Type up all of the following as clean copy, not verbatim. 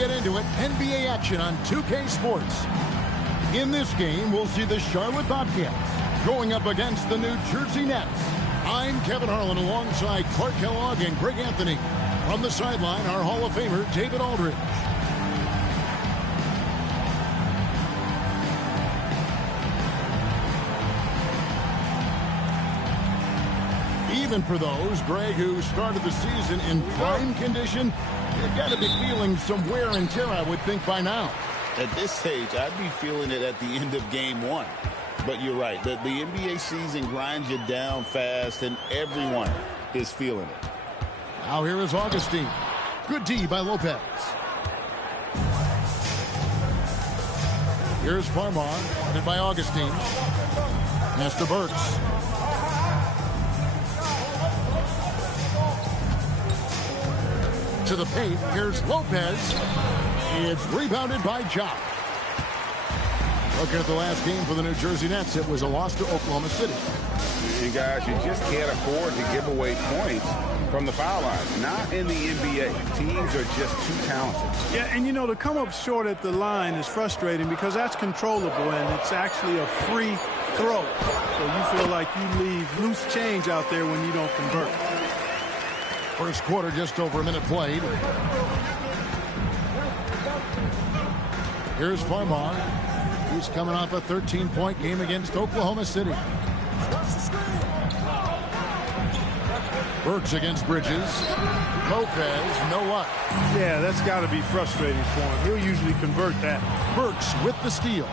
get into it, NBA action on 2K Sports. In this game, we'll see the Charlotte Bobcats going up against the New Jersey Nets. I'm Kevin Harlan alongside Clark Kellogg and Greg Anthony. From the sideline, our Hall of Famer, David Aldridge. Even for those, Greg, who started the season in prime condition, they've got to be feeling some wear and tear, I would think, by now. At this stage, I'd be feeling it at the end of game one. But you're right. The NBA season grinds you down fast, and everyone is feeling it. Now here is Augustine. Good D by Lopez. Here's Farmar, headed by Augustine. Pass to Burks. To the paint, here's Lopez. It's rebounded by Jock. Looking at the last game for the New Jersey Nets, it was a loss to Oklahoma City. You guys, you just can't afford to give away points from the foul line. Not in the NBA. Teams are just too talented. Yeah, and you know, to come up short at the line is frustrating because that's controllable and it's actually a free throw. So you feel like you leave loose change out there when you don't convert. First quarter, just over a minute played. Here's Farmar. He's coming off a 13-point game against Oklahoma City. Burks against Bridges. Lopez, no luck. Yeah, that's got to be frustrating for him. He'll usually convert that. Burks with the steal.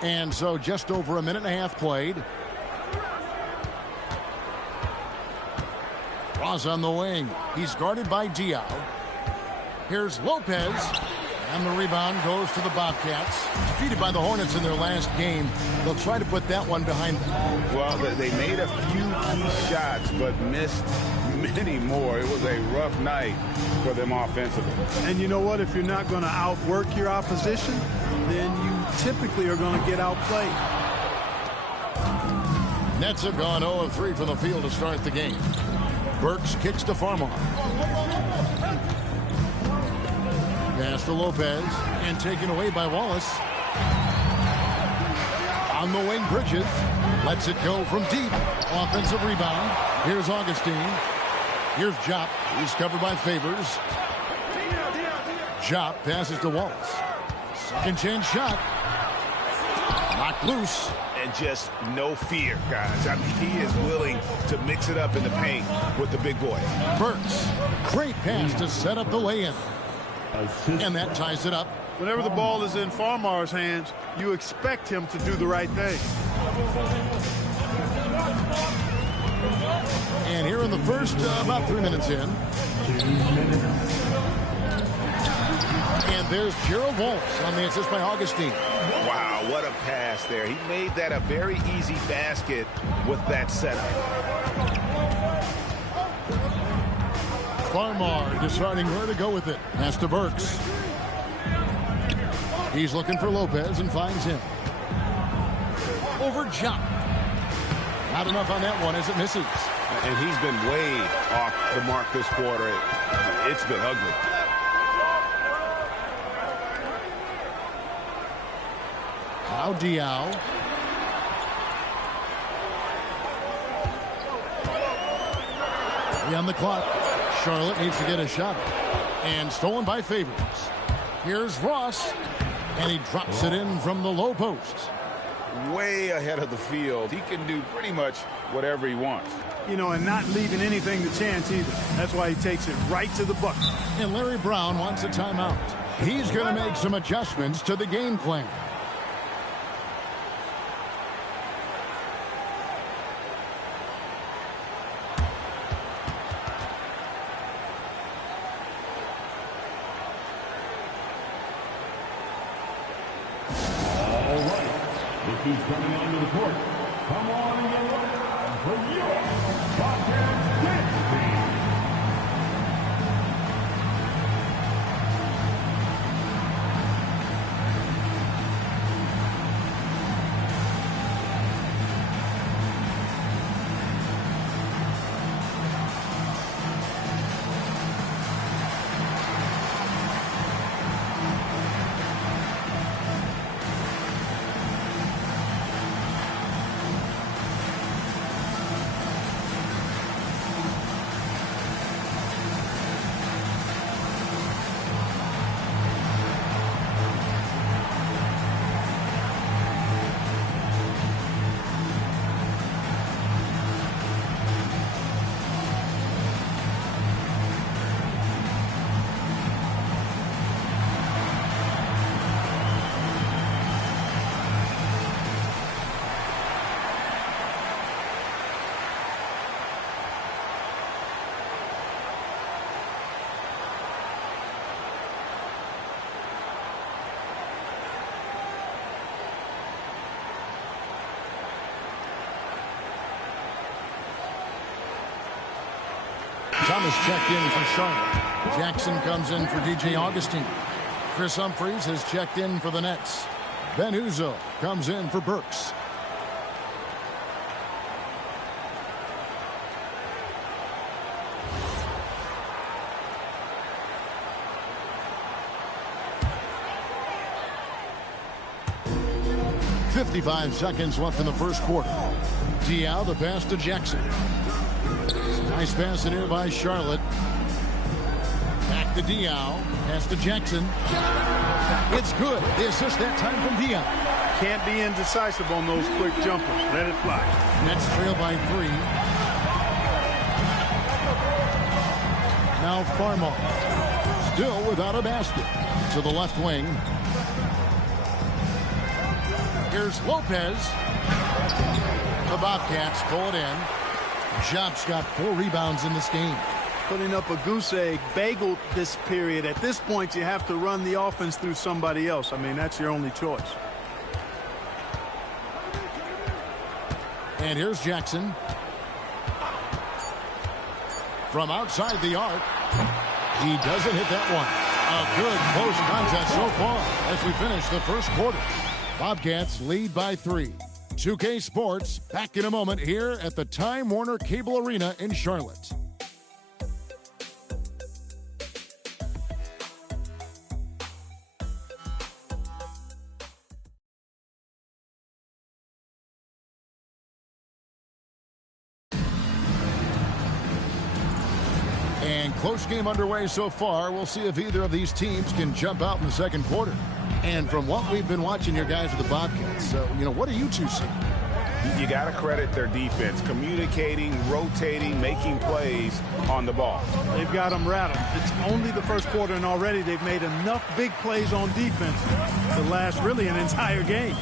And so just over a minute and a half played. Ross on the wing. He's guarded by Diaw. Here's Lopez. And the rebound goes to the Bobcats. Defeated by the Hornets in their last game. They'll try to put that one behind them. Well, they made a few key shots, but missed many more. It was a rough night for them offensively. And you know what? If you're not going to outwork your opposition, then you typically are going to get outplayed. Nets have gone 0 of 3 from the field to start the game. Burks kicks to Farmar. Pass to Lopez, and taken away by Wallace. On the wing, Bridges lets it go from deep. Offensive rebound. Here's Augustine. Here's Jop. He's covered by Favors. Jop passes to Wallace. Second chance shot. Knocked loose. And just no fear, guys. I mean, he is willing to mix it up in the paint with the big boy. Burks. Great pass to set up the lay-in. And that ties it up. Whenever the ball is in Farmar's hands, you expect him to do the right thing. And here in the first, about 3 minutes in. And there's Gerald Wallace on the assist by Augustine. Wow, what a pass there. He made that a very easy basket with that setup. Farmar deciding where to go with it. Pass to Burks. He's looking for Lopez and finds him. Over Jock. Not enough on that one as it misses. And he's been way off the mark this quarter. It's been ugly. Now Diaw. On the clock. Charlotte needs to get a shot. And stolen by Favors. Here's Ross. And he drops it in from the low post. Way ahead of the field. He can do pretty much whatever he wants. You know, and not leaving anything to chance either. That's why he takes it right to the bucket. And Larry Brown wants a timeout. He's going to make some adjustments to the game plan. Who's coming onto the court? Come on and get ready for your Bobcats dance team. Thomas checked in for Charlotte. Jackson comes in for DJ Augustine. Chris Humphries has checked in for the Nets. Ben Uzo comes in for Burks. .55 seconds left in the first quarter. Diao, the pass to Jackson. Nice pass in here by Charlotte. Back to Diao. Pass to Jackson. It's good. The assist that time from Diao. Can't be indecisive on those quick jumpers. Let it fly. Nets trail by 3. Now Farmall. Still without a basket. To the left wing. Here's Lopez. The Bobcats pull it in. Jop's got 4 rebounds in this game. Putting up a goose egg bagel this period. At this point, you have to run the offense through somebody else. I mean, that's your only choice. And here's Jackson. From outside the arc. He doesn't hit that one. A good close contest so far as we finish the first quarter. Bobcats lead by 3. 2K Sports back in a moment here at the Time Warner Cable Arena in Charlotte. And close game underway so far. We'll see if either of these teams can jump out in the second quarter. And from what we've been watching here, guys, with the Bobcats, what do you two see? You got to credit their defense, communicating, rotating, making plays on the ball. They've got them rattled. It's only the first quarter, and already they've made enough big plays on defense to last really an entire game.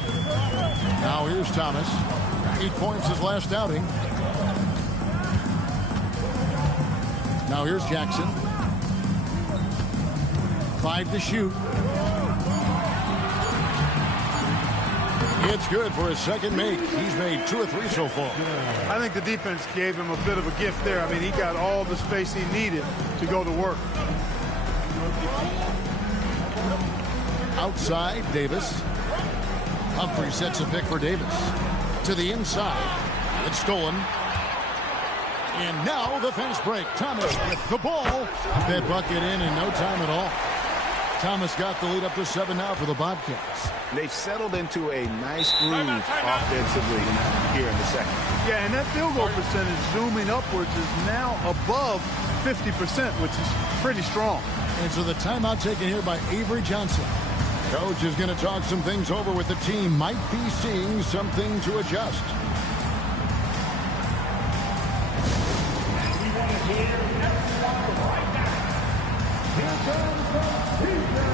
Now here's Thomas. 8 points his last outing. Now here's Jackson. 5 to shoot. It's good for his second make. He's made 2 or 3 so far. I think the defense gave him a bit of a gift there. I mean, he got all the space he needed to go to work. Outside, Davis. Humphrey sets a pick for Davis. To the inside. It's stolen. And now the fast break. Thomas with the ball. Put that bucket in no time at all. Thomas got the lead up to 7 now for the Bobcats. They've settled into a nice groove offensively here in the second. Yeah, and that field goal percentage zooming upwards is now above 50%, which is pretty strong. And so the timeout taken here by Avery Johnson. Coach is going to talk some things over with the team. Might be seeing something to adjust. We want to hear everyone right now. Here comes the teaser.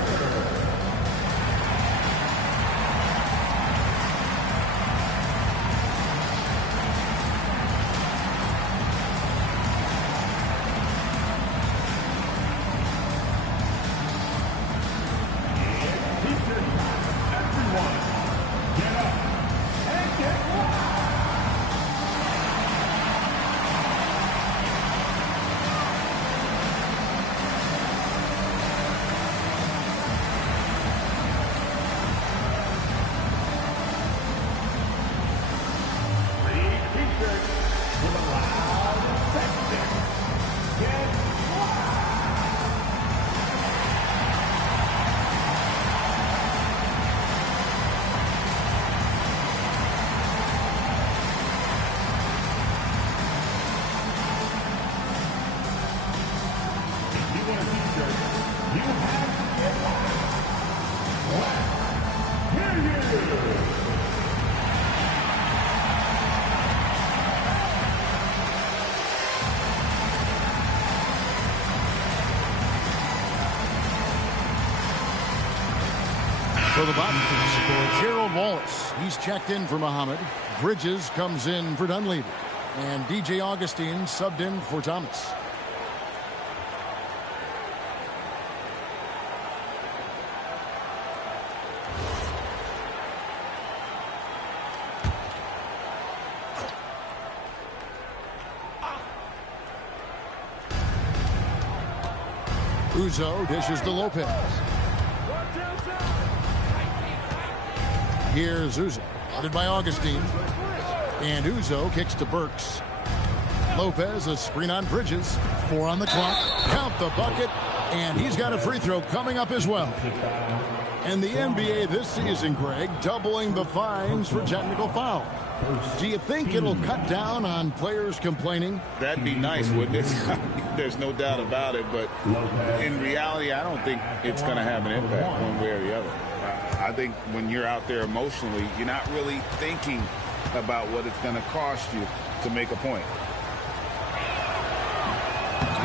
For the Bobcats, Gerald Wallace. He's checked in for Muhammad. Bridges comes in for Dunleavy. And DJ Augustine subbed in for Thomas. Uzo dishes to Lopez. Here's Uzo, guarded by Augustine. And Uzo kicks to Burks. Lopez, a screen on Bridges. 4 on the clock. Count the bucket. And he's got a free throw coming up as well. And the NBA this season, Greg, doubling the fines for technical foul. Do you think it'll cut down on players complaining? That'd be nice, wouldn't it? There's no doubt about it. But in reality, I don't think it's going to have an impact one way or the other. I think when you're out there emotionally, you're not really thinking about what it's going to cost you to make a point.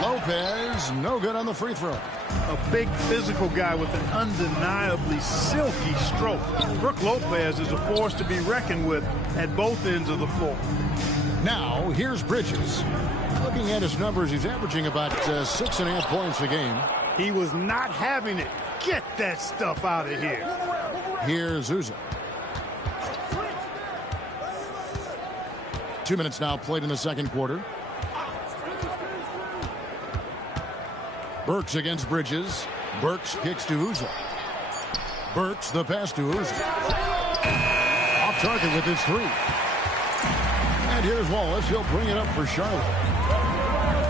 Lopez, no good on the free throw. A big physical guy with an undeniably silky stroke. Brook Lopez is a force to be reckoned with at both ends of the floor. Now, here's Bridges. Looking at his numbers, he's averaging about 6.5 points a game. He was not having it. Get that stuff out of here. Here's Uzo. 2 minutes now played in the second quarter. Burks against Bridges. Burks kicks to Uzo. Burks, the pass to Uzo. Off target with his 3. And here's Wallace. He'll bring it up for Charlotte.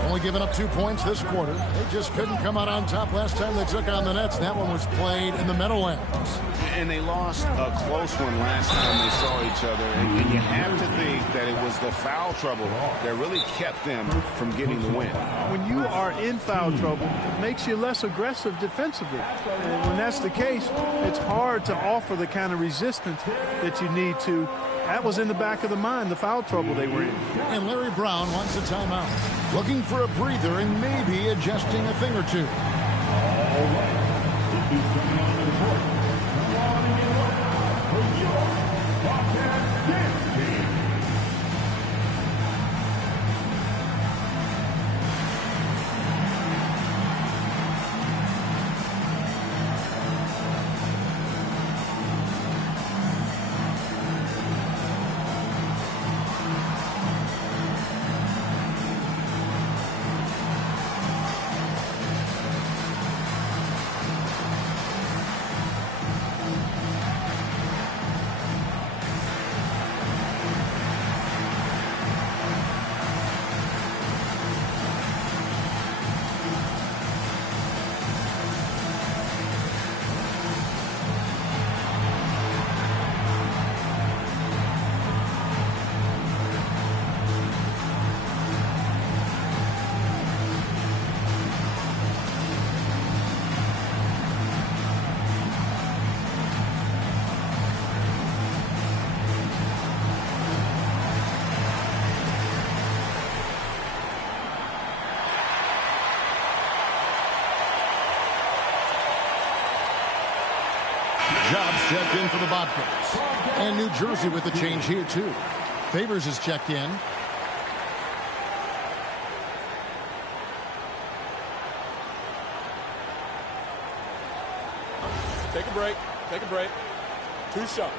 Only giving up 2 points this quarter. They just couldn't come out on top last time they took on the Nets. That one was played in the Meadowlands. And they lost a close one last time they saw each other. And you have to think that it was the foul trouble that really kept them from getting the win. When you are in foul trouble, it makes you less aggressive defensively. And when that's the case, it's hard to offer the kind of resistance that you need to. That was in the back of the mind, the foul trouble they were in. And Larry Brown wants a timeout. Looking for a breather and maybe adjusting a thing or two. All right. This is coming on to the court. Warming it up for your Bobcats dance team. Jobs checked in for the Bobcats. And New Jersey with the change here, too. Favors is checked in. Take a break. Take a break. 2 shots.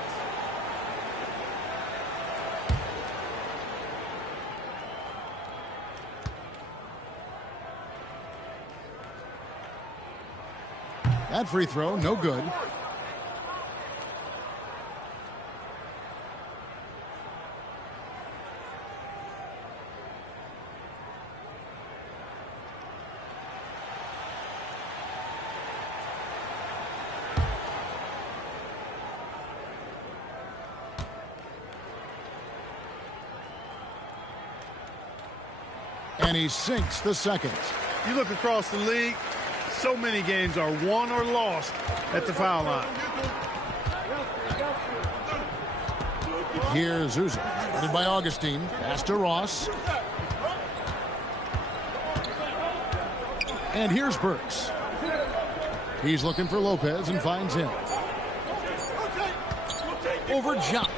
That free throw, no good. And he sinks the second. You look across the league, so many games are won or lost at the foul line. Here's Uzo, guarded by Augustine. Pass to Ross. And here's Burks. He's looking for Lopez and finds him. Over John.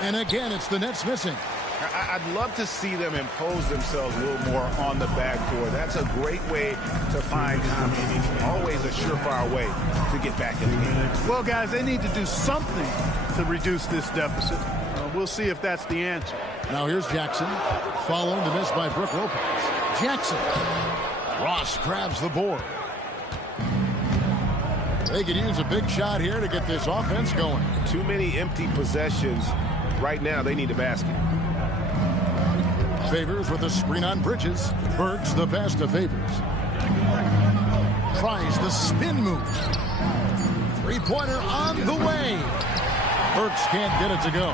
And again, it's the Nets missing. I'd love to see them impose themselves a little more on the backdoor. That's a great way to find confidence. Always a surefire way to get back in the game. Well, guys, they need to do something to reduce this deficit. We'll see if that's the answer. Now here's Jackson, following the miss by Brook Lopez. Jackson. Ross grabs the board. They could use a big shot here to get this offense going. Too many empty possessions. Right now, they need a basket. Favors with a screen on Bridges. Burks the pass to Favors. Tries the spin move. Three-pointer on the way. Burks can't get it to go.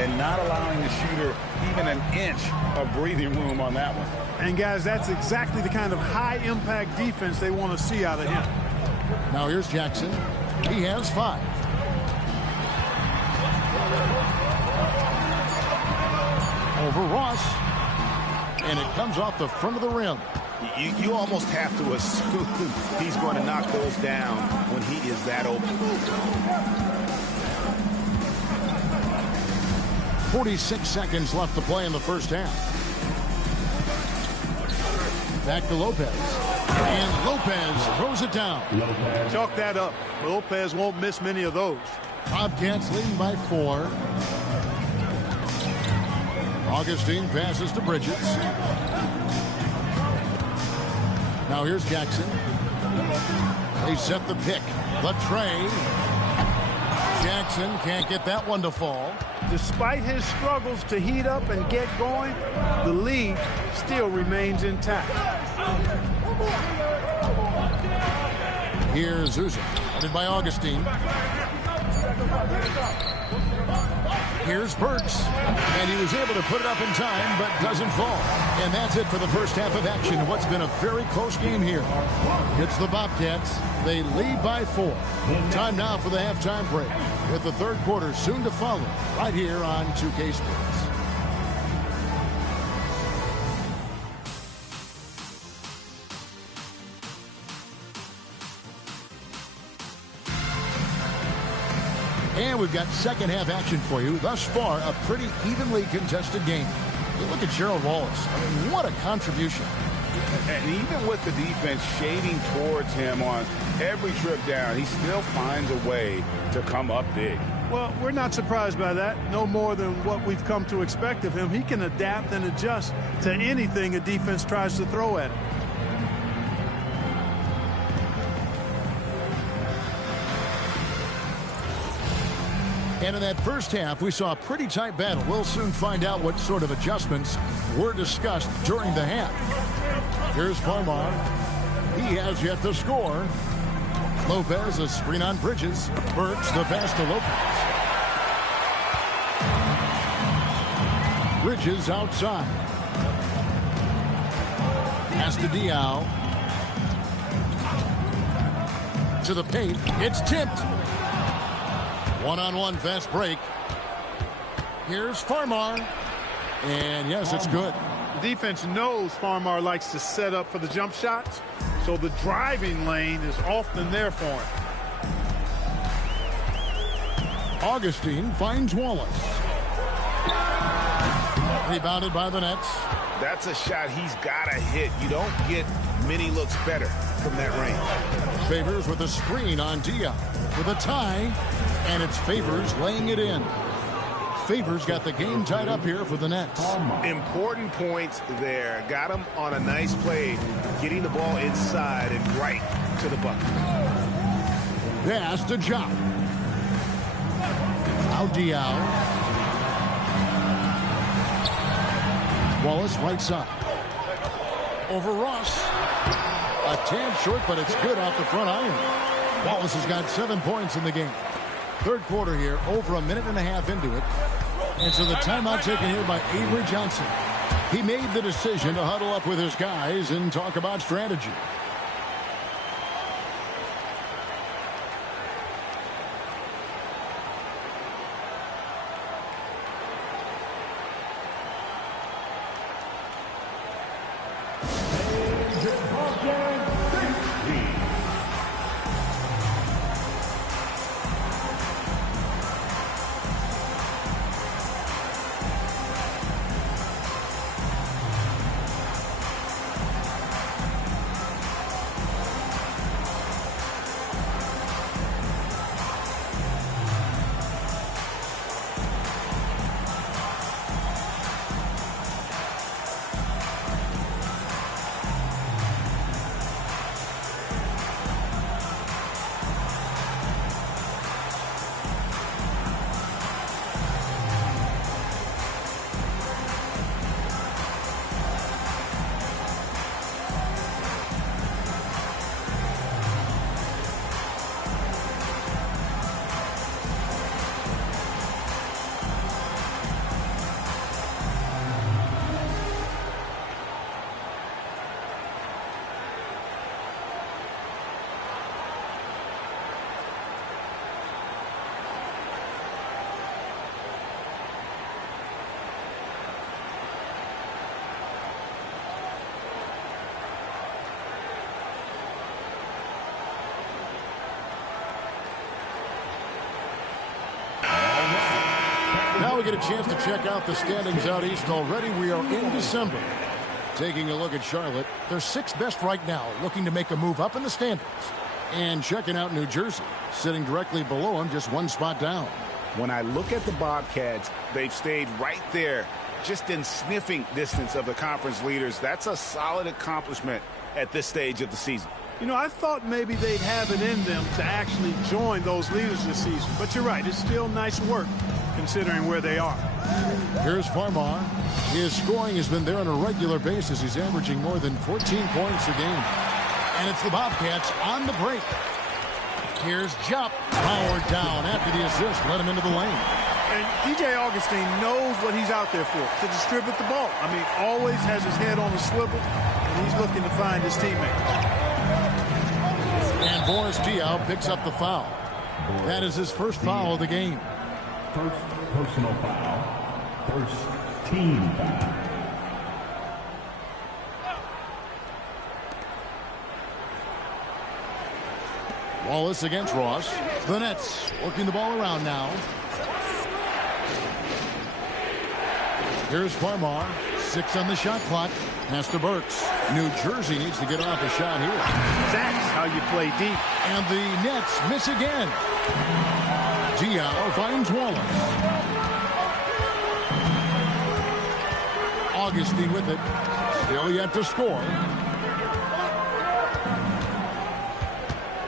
And not allowing the shooter even an inch of breathing room on that one. And, guys, that's exactly the kind of high-impact defense they want to see out of him. Now here's Jackson. He has 5. Over Ross. And it comes off the front of the rim. You almost have to assume he's going to knock those down when he is that open. 46 seconds left to play in the first half. Back to Lopez. And Lopez throws it down. Chalk that up. Lopez won't miss many of those. Bobcats leading by 4. Augustine passes to Bridges. Now here's Jackson. They set the pick. The tray. Jackson can't get that one to fall. Despite his struggles to heat up and get going, the lead still remains intact. Here's Uza, headed by Augustine. Here's Burks, and he was able to put it up in time, but doesn't fall. And that's it for the first half of action. What's been a very close game here. It's the Bobcats. They lead by 4. Time now for the halftime break, with the third quarter soon to follow, right here on 2K Sports. And we've got second half action for you. Thus far, a pretty evenly contested game. Look at Gerald Wallace. I mean, what a contribution. And even with the defense shading towards him on every trip down, he still finds a way to come up big. Well, we're not surprised by that. No more than what we've come to expect of him. He can adapt and adjust to anything a defense tries to throw at him. And in that first half, we saw a pretty tight battle. We'll soon find out what sort of adjustments were discussed during the half. Here's Farmar. He has yet to score. Lopez, a screen on Bridges. Burks, the pass to Lopez. Bridges outside. Pass to Diao. To the paint. It's tipped. One-on-one fast break. Here's Farmar. And yes, it's good. The defense knows Farmar likes to set up for the jump shots, so the driving lane is often there for him. Augustine finds Wallace. Rebounded by the Nets. That's a shot he's got to hit. You don't get many looks better from that range. Favors with a screen on Dia. With a tie, and it's Favors laying it in. Favors got the game tied up here for the Nets. Important points there. Got him on a nice play, getting the ball inside and right to the bucket. Pass to Jock. Now Diao. Wallace right side. Over Ross. A tad short, but it's good off the front iron. Wallace has got 7 points in the game. Third quarter here, over a minute and a half into it. And so the timeout taken here by Avery Johnson. He made the decision to huddle up with his guys and talk about strategy. get a chance to check out the standings out east already. We are in December. Taking a look at Charlotte, they're sixth best right now, looking to make a move up in the standings. And checking out New Jersey, sitting directly below them, just one spot down. When I look at the Bobcats, they've stayed right there, just in sniffing distance of the conference leaders. That's a solid accomplishment at this stage of the season. You know, I thought maybe they'd have it in them to actually join those leaders this season. But you're right, it's still nice work considering where they are. Here's Farmar. His scoring has been there on a regular basis. He's averaging more than 14 points a game. And it's the Bobcats on the break. Here's Jupp. Powered down after the assist. Let him into the lane. And DJ Augustine knows what he's out there for, to distribute the ball. I mean, always has his head on the swivel, and he's looking to find his teammates. And Boris Diaw picks up the foul. That is his first foul of the game. First personal foul. First team foul. Wallace against Ross. The Nets working the ball around now. Here's Farmar. 6 on the shot clock. Pass to Burks. New Jersey needs to get off a shot here. That's how you play deep. And the Nets miss again. Diaw finds Wallace. Augustine with it. Still yet to score.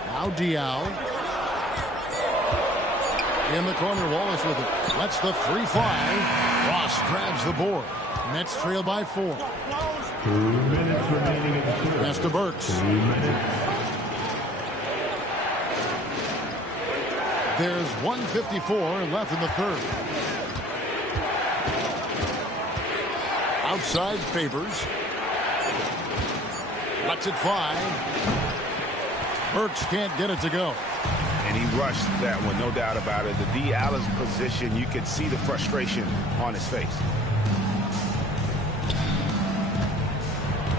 Now Diaw. In the corner, Wallace with it. Lets the three fly. Ross grabs the board. Nets trail by 4. 2 minutes remaining in the third. Pass to Burks. 2 minutes. There's 1:54 left in the third. Outside Favors. Lets it fly. Burks can't get it to go. And he rushed that one, no doubt about it. The D. Allen's position, you could see the frustration on his face.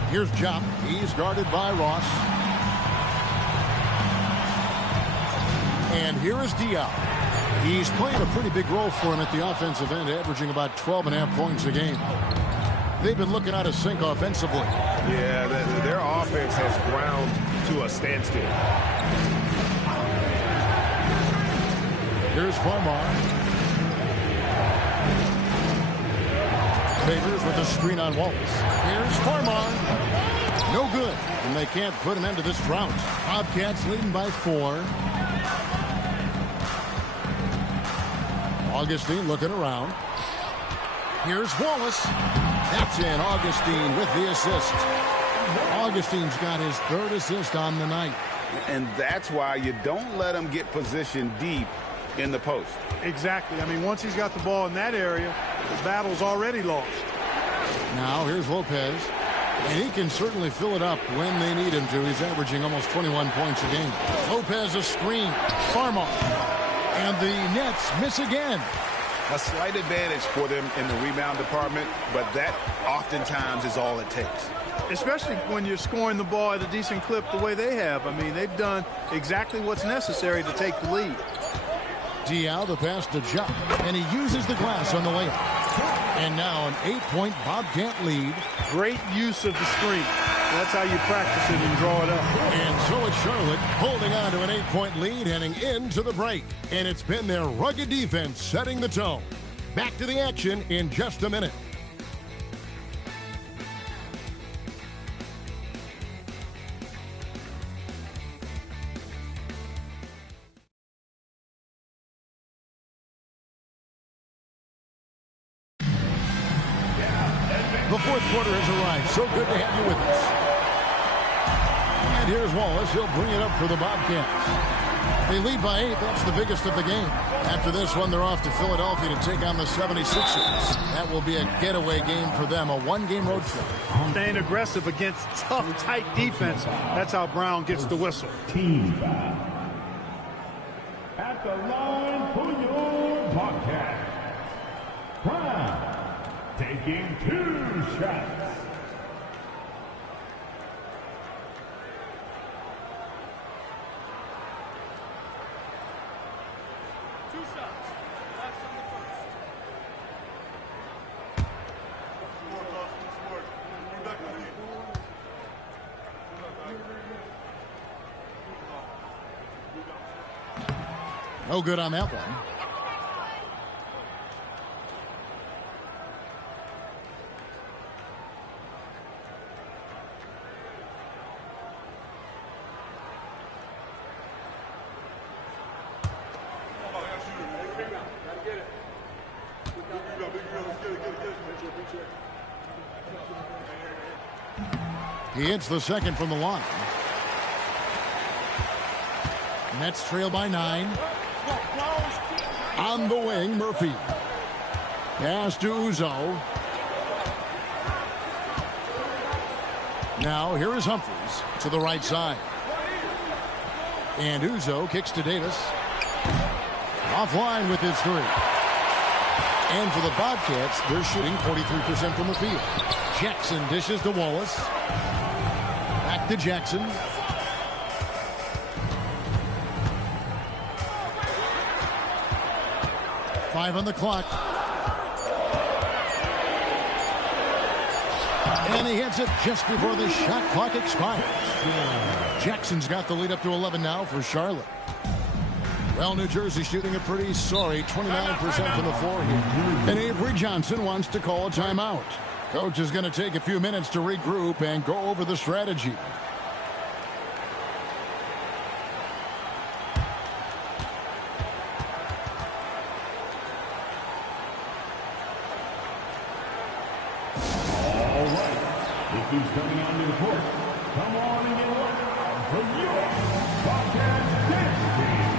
Here's Jupp. He's guarded by Ross. And here is Diaw. He's playing a pretty big role for him at the offensive end, averaging about 12.5 points a game. They've been looking out of sync offensively. Yeah, their offense has ground to a standstill. Here's Farmar. Favors with a screen on Wallace. Here's Farmar. No good. And they can't put an end to this drought. Bobcats leading by 4. Augustine looking around. Here's Wallace. That's in. Augustine with the assist. Augustine's got his third assist on the night. And that's why you don't let him get positioned deep in the post. Exactly. I mean, once he's got the ball in that area, the battle's already lost. Now here's Lopez. And he can certainly fill it up when they need him to. He's averaging almost 21 points a game. Lopez a screen. Farmar. And the Nets miss again. A slight advantage for them in the rebound department, but that oftentimes is all it takes. Especially when you're scoring the ball at a decent clip the way they have. I mean, they've done exactly what's necessary to take the lead. Diaw, the pass to Jupp, and he uses the glass on the layup. And now an 8-point Bobcat lead. Great use of the screen. That's how you practice it and draw it up. And so it's Charlotte holding on to an 8-point lead heading into the break. And it's been their rugged defense setting the tone. Back to the action in just a minute. The fourth quarter has arrived. So good to have you with us. And here's Wallace. He'll bring it up for the Bobcats. They lead by 8. That's the biggest of the game. After this one, they're off to Philadelphia to take on the 76ers. That will be a getaway game for them, a one-game road trip. Staying aggressive against tough, tight defense. That's how Brown gets the whistle. Team foul. At the line for your Bobcats. Brown taking 2 shots. No good on that one. He hits the second from the line. Nets trail by 9. On the wing, Murphy. Pass to Uzo. Now here is Humphries to the right side. And Uzo kicks to Davis. Offline with his 3. And for the Bobcats, they're shooting 43% from the field. Jackson dishes to Wallace. Back to Jackson. Five on the clock. And he hits it just before the shot clock expires. Jackson's got the lead up to 11 now for Charlotte. Well, New Jersey shooting a pretty sorry 29% from the floor here. And Avery Johnson wants to call a timeout. Coach is going to take a few minutes to regroup and go over the strategy. All right. This is coming onto the court. Come on and get ready for your Bobcats dance team.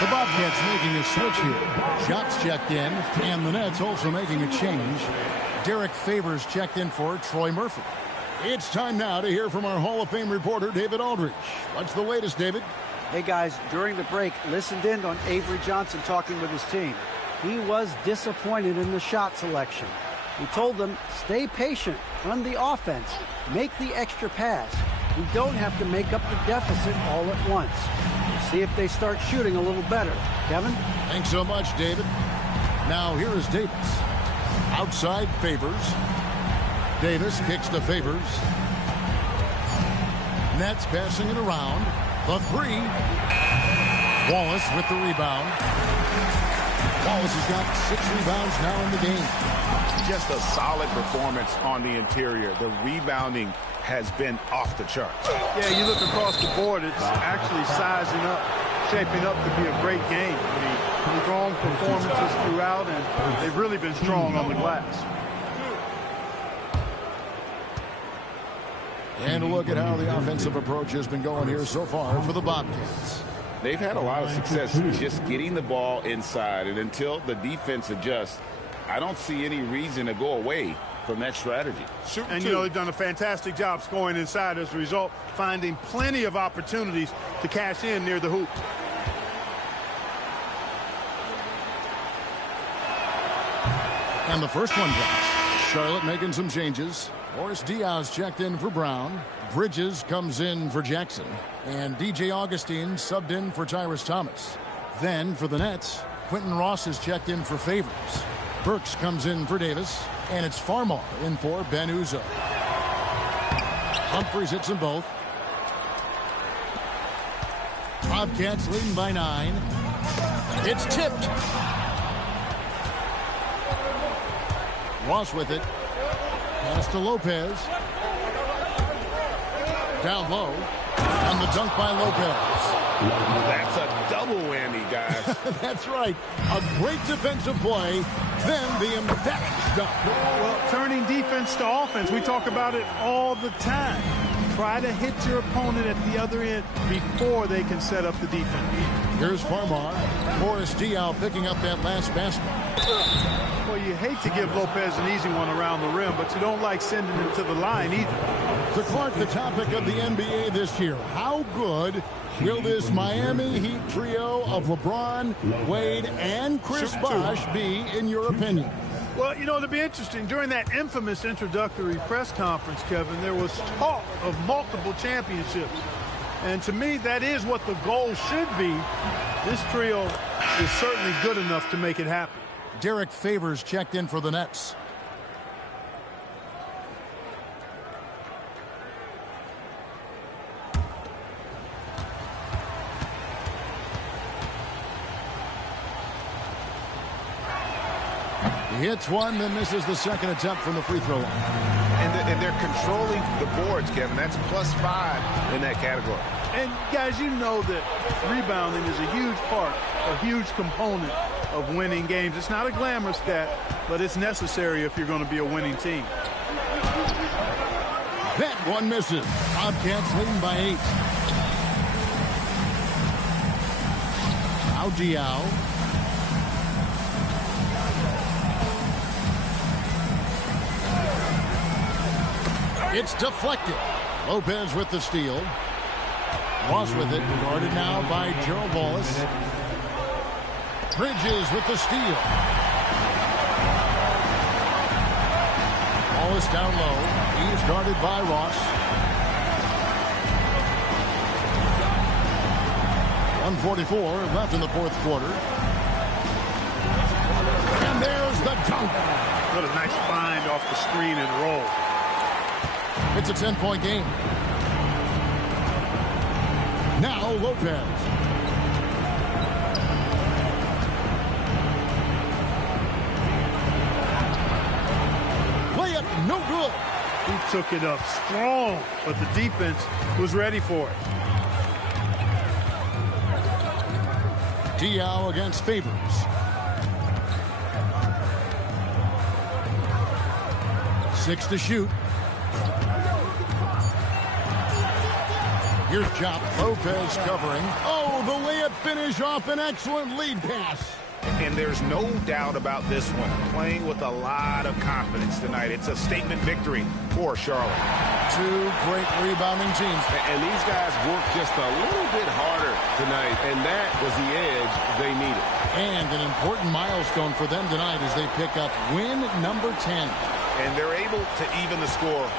The Bobcats making a switch here. Shots checked in, and the Nets also making a change. Derek Favors checked in for Troy Murphy. It's time now to hear from our Hall of Fame reporter, David Aldridge. What's the latest, David? Hey, guys, during the break, listened in on Avery Johnson talking with his team. He was disappointed in the shot selection. He told them, stay patient, run the offense, make the extra pass. We don't have to make up the deficit all at once. See if they start shooting a little better. Kevin? Thanks so much, David. Now here is Davis. Outside Favors. Davis kicks to Favors. Nets passing it around. The 3. Wallace with the rebound. Wallace has got 6 rebounds now in the game. Just a solid performance on the interior. The rebounding has been off the charts. Yeah, you look across the board, it's actually sizing up, shaping up to be a great game. I mean, strong performances throughout, and they've really been strong on the glass. And a look at how the offensive approach has been going here so far for the Bobcats. They've had a lot of success just getting the ball inside, and until the defense adjusts, I don't see any reason to go away from that strategy. And, you know, they've done a fantastic job scoring inside as a result, finding plenty of opportunities to cash in near the hoop. And the first one drops. Charlotte making some changes. Boris Diaz checked in for Brown. Bridges comes in for Jackson. And DJ Augustine subbed in for Tyrus Thomas. Then for the Nets, Quentin Ross is checked in for Favors. Burks comes in for Davis. And it's Farmar in for Ben Uzo. Humphries hits them both. Bobcats leading by 9. It's tipped. Ross with it. Pass to Lopez. Down low. And the dunk by Lopez. That's a double whammy, guys. That's right. A great defensive play, then the emphatic dunk. Well, turning defense to offense, we talk about it all the time. Try to hit your opponent at the other end before they can set up the defense. Here's Farmar. Boris Diaw picking up that last basket. Well, you hate to give Lopez an easy one around the rim, but you don't like sending him to the line either. To Clark, the topic of the NBA this year. How good will this Miami Heat trio of LeBron, Wade, and Chris Bosh be, in your opinion? Well, you know, it'll be interesting. During that infamous introductory press conference, Kevin, there was talk of multiple championships. And to me, that is what the goal should be. This trio is certainly good enough to make it happen. Derek Favors checked in for the Nets. He hits one, then misses the second attempt from the free throw line. And they're controlling the boards, Kevin. That's +5 in that category. And, guys, you know that rebounding is a huge part, a huge component of winning games. It's not a glamour stat, but it's necessary if you're going to be a winning team. That one misses. Bobcats leading by 8. Now Diaw. It's deflected. Lopez with the steal. Ross with it. Guarded now by Gerald Wallace. Bridges with the steal. Wallace down low. He's guarded by Ross. 1:44 left in the fourth quarter. And there's the dunk. What a nice find off the screen and roll. It's a 10-point game. Now Lopez. Layup no good. He took it up strong, but the defense was ready for it. Diaw against Favors. Six to shoot. Here's Chop. Lopez covering. Oh, the layup finish off an excellent lead pass. And there's no doubt about this one. Playing with a lot of confidence tonight. It's a statement victory for Charlotte. Two great rebounding teams. And these guys worked just a little bit harder tonight, and that was the edge they needed. And an important milestone for them tonight as they pick up win number 10. And they're able to even the score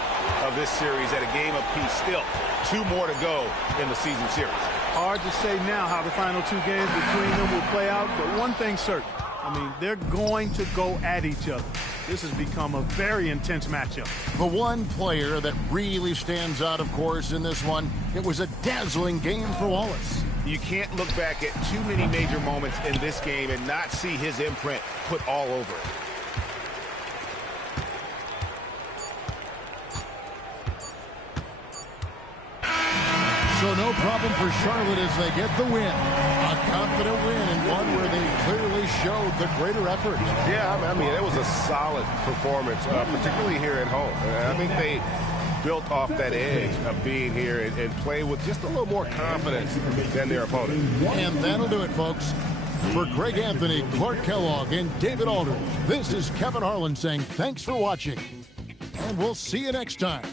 of this series at a game apiece. Still, 2 more to go in the season series. Hard to say now how the final 2 games between them will play out, but one thing's certain. I mean, they're going to go at each other. This has become a very intense matchup. The one player that really stands out, of course, in this one, it was a dazzling game for Wallace. You can't look back at too many major moments in this game and not see his imprint put all over it. So no problem for Charlotte as they get the win. A confident win and one where they clearly showed the greater effort. Yeah, I mean, that was a solid performance, particularly here at home. I think they built off that edge of being here and play with just a little more confidence than their opponent. And that'll do it, folks. For Greg Anthony, Clark Kellogg, and David Aldridge, this is Kevin Harlan saying thanks for watching. And we'll see you next time.